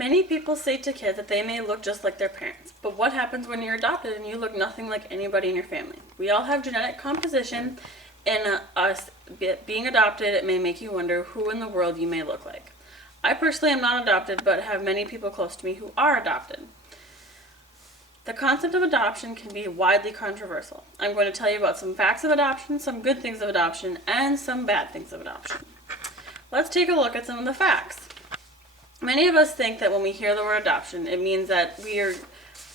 Many people say to kids that they may look just like their parents, but what happens when you're adopted and you look nothing like anybody in your family? We all have genetic composition, and us being adopted, it may make you wonder who in the world you may look like. I personally am not adopted, but have many people close to me who are adopted. The concept of adoption can be widely controversial. I'm going to tell you about some facts of adoption, some good things of adoption, and some bad things of adoption. Let's take a look at some of the facts. Many of us think that when we hear the word adoption, it means that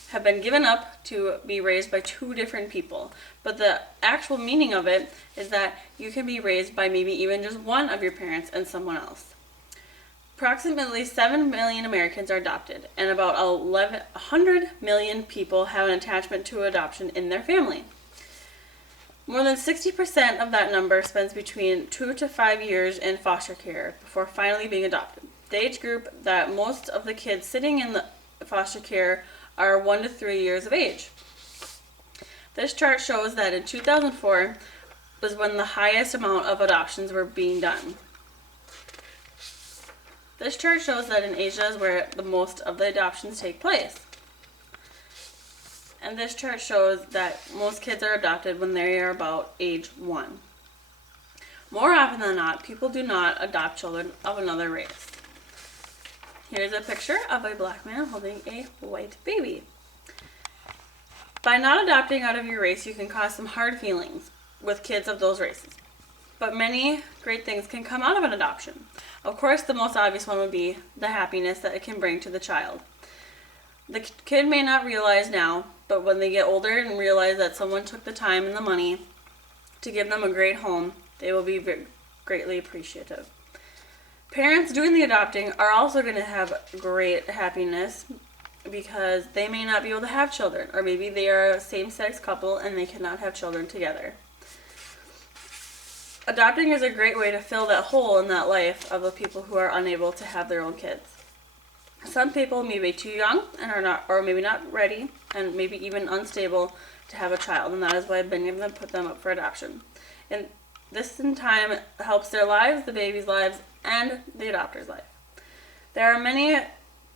have been given up to be raised by two different people. But the actual meaning of it is that you can be raised by maybe even just one of your parents and someone else. Approximately 7 million Americans are adopted, and about 100 million people have an attachment to adoption in their family. More than 60% of that number spends between 2 to 5 years in foster care before finally being adopted. The age group that most of the kids sitting in the foster care are 1 to 3 years of age. This chart shows that in 2004 was when the highest amount of adoptions were being done. This chart shows that in Asia is where the most of the adoptions take place. And this chart shows that most kids are adopted when they are about age 1. More often than not, people do not adopt children of another race. Here's a picture of a black man holding a white baby. By not adopting out of your race, you can cause some hard feelings with kids of those races. But many great things can come out of an adoption. Of course, the most obvious one would be the happiness that it can bring to the child. The kid may not realize now, but when they get older and realize that someone took the time and the money to give them a great home, they will be greatly appreciative. Parents doing the adopting are also going to have great happiness because they may not be able to have children, or maybe they are a same-sex couple and they cannot have children together. Adopting is a great way to fill that hole in that life of the people who are unable to have their own kids. Some people may be too young and are not, or maybe not ready, and maybe even unstable to have a child, and that is why many of them put them up for adoption. And this in time helps their lives, the baby's lives, and the adopter's life. There are many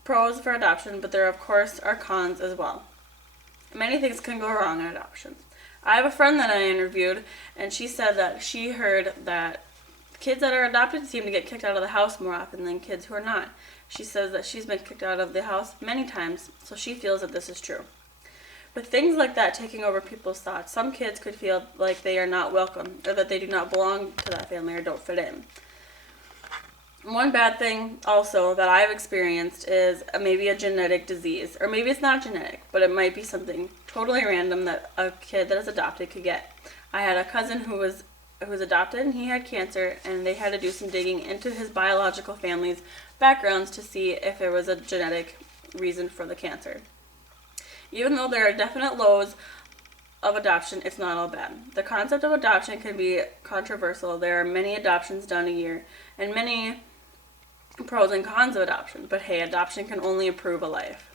pros for adoption, but there of course are cons as well. Many things can go wrong in adoption. I have a friend that I interviewed, and she said that she heard that kids that are adopted seem to get kicked out of the house more often than kids who are not. She says that she's been kicked out of the house many times, so she feels that this is true. With things like that taking over people's thoughts, some kids could feel like they are not welcome, or that they do not belong to that family or don't fit in. One bad thing also that I've experienced is maybe a genetic disease, or maybe it's not genetic, but it might be something totally random that a kid that is adopted could get. I had a cousin who was adopted, and he had cancer, and they had to do some digging into his biological family's backgrounds to see if there was a genetic reason for the cancer. Even though there are definite lows of adoption, it's not all bad. The concept of adoption can be controversial. There are many adoptions done a year, and many pros and cons of adoption, but hey, adoption can only improve a life.